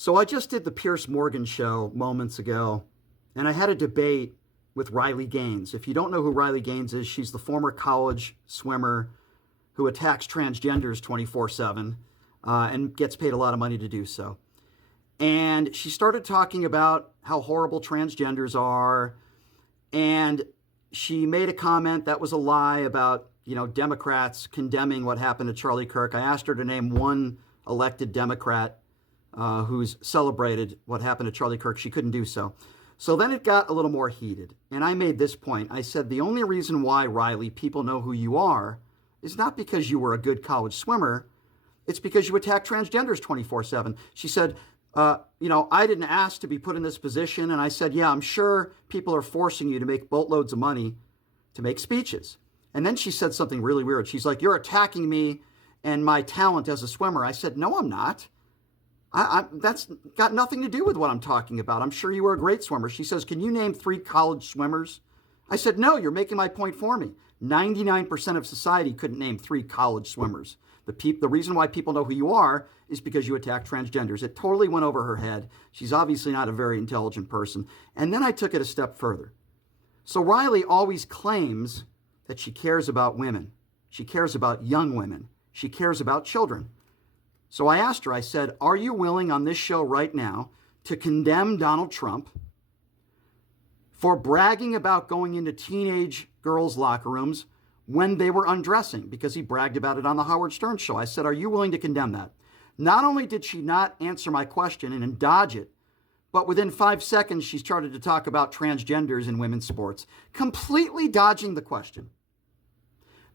So I just did the Piers Morgan show moments ago, and I had a debate with Riley Gaines. If you don't know who Riley Gaines is, she's the former college swimmer who attacks transgenders 24/7 and gets paid a lot of money to do so. And she started talking about how horrible transgenders are, and she made a comment that was a lie about, Democrats condemning what happened to Charlie Kirk. I asked her to name one elected Democrat who's celebrated what happened to Charlie Kirk. She couldn't do so. So then it got a little more heated. And I made this point. I said, the only reason why, Riley, people know who you are is not because you were a good college swimmer. It's because you attack transgenders 24/7. She said, I didn't ask to be put in this position. And I said, yeah, I'm sure people are forcing you to make boatloads of money to make speeches. And then she said something really weird. She's like, you're attacking me and my talent as a swimmer. I said, no, I'm not. That's got nothing to do with what I'm talking about. I'm sure you were a great swimmer. She says, can you name 3 college swimmers? I said, no, you're making my point for me. 99% of society couldn't name 3 college swimmers. The reason why people know who you are is because you attack transgenders. It totally went over her head. She's obviously not a very intelligent person. And then I took it a step further. So Riley always claims that she cares about women. She cares about young women. She cares about children. So I asked her, I said, are you willing on this show right now to condemn Donald Trump for bragging about going into teenage girls' locker rooms when they were undressing? Because he bragged about it on the Howard Stern show. I said, are you willing to condemn that? Not only did she not answer my question and dodge it, but within 5 seconds, she started to talk about transgenders in women's sports, completely dodging the question.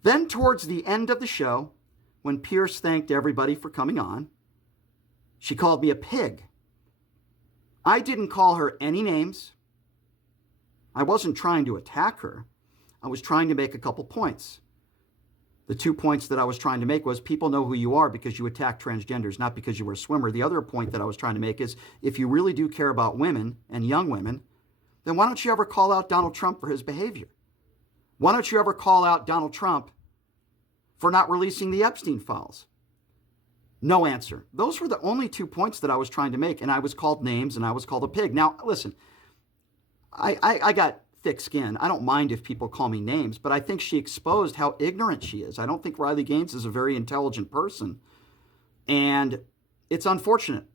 Then towards the end of the show, when Piers thanked everybody for coming on, she called me a pig. I didn't call her any names. I wasn't trying to attack her. I was trying to make a couple points. The 2 points that I was trying to make was people know who you are because you attack transgenders, not because you were a swimmer. The other point that I was trying to make is if you really do care about women and young women, then why don't you ever call out Donald Trump for his behavior? Why don't you ever call out Donald Trump for not releasing the Epstein files? No answer. Those were the only 2 points that I was trying to make, and I was called names and I was called a pig. Now, listen, I got thick skin. I don't mind if people call me names, but I think she exposed how ignorant she is. I don't think Riley Gaines is a very intelligent person, and it's unfortunate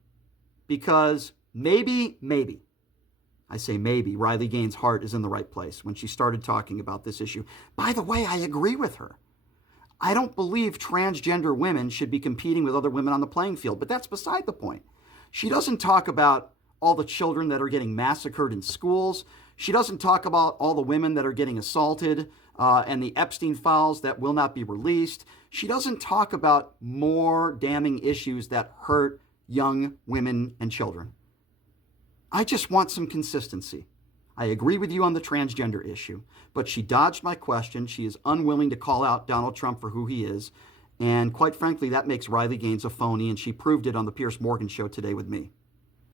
because maybe, I say maybe, Riley Gaines' heart is in the right place when she started talking about this issue. By the way, I agree with her. I don't believe transgender women should be competing with other women on the playing field, but that's beside the point. She doesn't talk about all the children that are getting massacred in schools. She doesn't talk about all the women that are getting assaulted and the Epstein files that will not be released. She doesn't talk about more damning issues that hurt young women and children. I just want some consistency. I agree with you on the transgender issue, but she dodged my question. She is unwilling to call out Donald Trump for who he is. And quite frankly, that makes Riley Gaines a phony, and she proved it on the Piers Morgan show today with me.